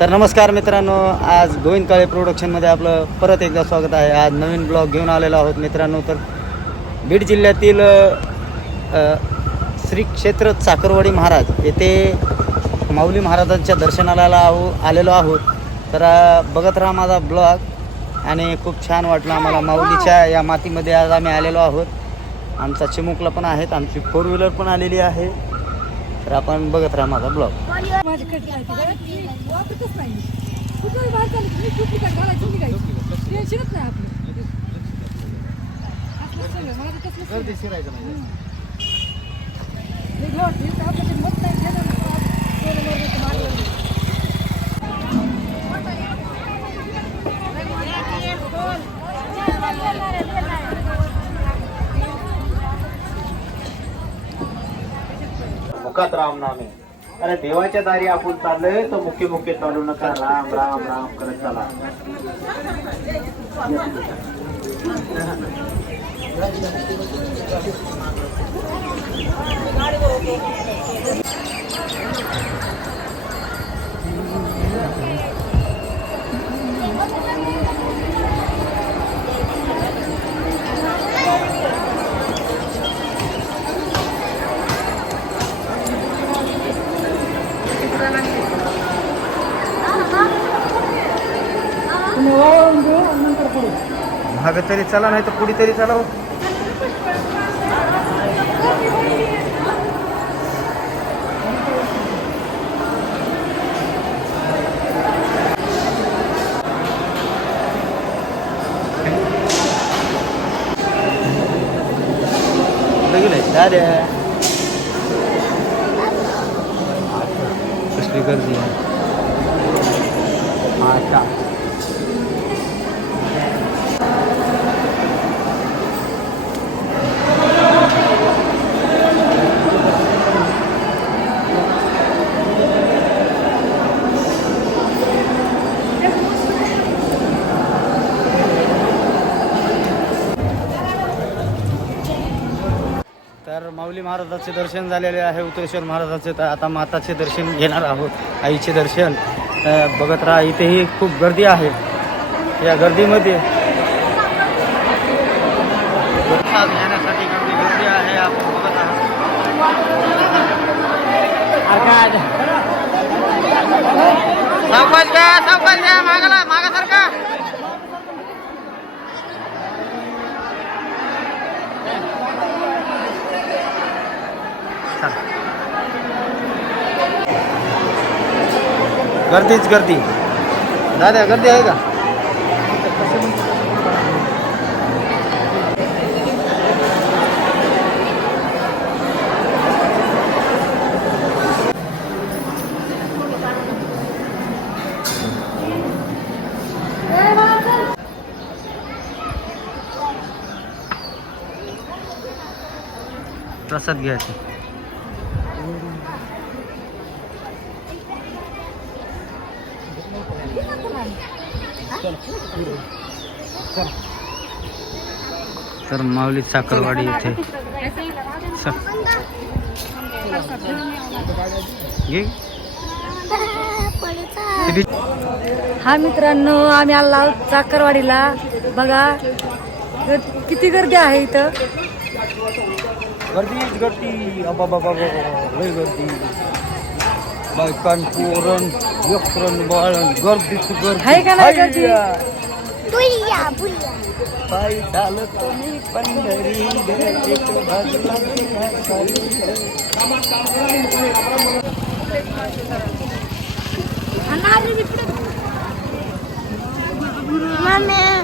तर नमस्कार मित्रांनो आज गोविंद काळे प्रोडक्शनमध्ये आपलं परत एकदा स्वागत आहे. आज नवीन ब्लॉग घेऊन आलेलो आहोत मित्रांनो. तर बीड जिल्ह्यातील श्री क्षेत्र चाकरवाडी महाराज येथे माऊली महाराजांच्या दर्शनाला आहो आलेलो आहोत. तर बघत राहा माझा ब्लॉग आणि खूप छान वाटलं आम्हाला माऊलीच्या या मातीमध्ये आज आम्ही आलेलो आहोत. आमचा चिमुकला पण आहेत आमची फोर व्हीलर पण आलेली आहे. तर आपण बघत राहा माझा ब्लॉग. माझ्याकडे मुखात राम नामे. अरे देवाच्या दारी आपण चाललोय तर मुख्य मुख्य चालू नका. राम राम राम करत चला. तुम्ही ओळून घेऊ आणि नंतर पुढे तरी चला नाही तर पुढे तरी चला हो. कसली गर्दी आहे. अच्छा. माऊली महाराजाचे दर्शन झालेले आहे. उतरेश्वर महाराजाचे तर आता माताचे दर्शन घेणार आहोत. आईचे दर्शन. बघत राहा इथेही खूप गर्दी आहे. या गर्दीमध्ये घेण्यासाठी गर्दी गर्दी आहे. आपण बघत आहात. मागाला मागासारखा. गर्दीच गर्दी दादा गर्दी आहे का प्रसाद घ्यायचा तर माऊली साखरवाडी इथे. हा मित्रांनो आम्ही आलो आहोत चाकरवाडीला बघा किती गर्दी आहे इथं? गर्दी लय गर्दी. बायकान पोरण यक्रण बाळण गर्दीच गर्दी आहे का नाही गर्दी? हाय्या. पायी चालत मी पंढरी ग, एक बाजूला ह्या सारी. मम्मी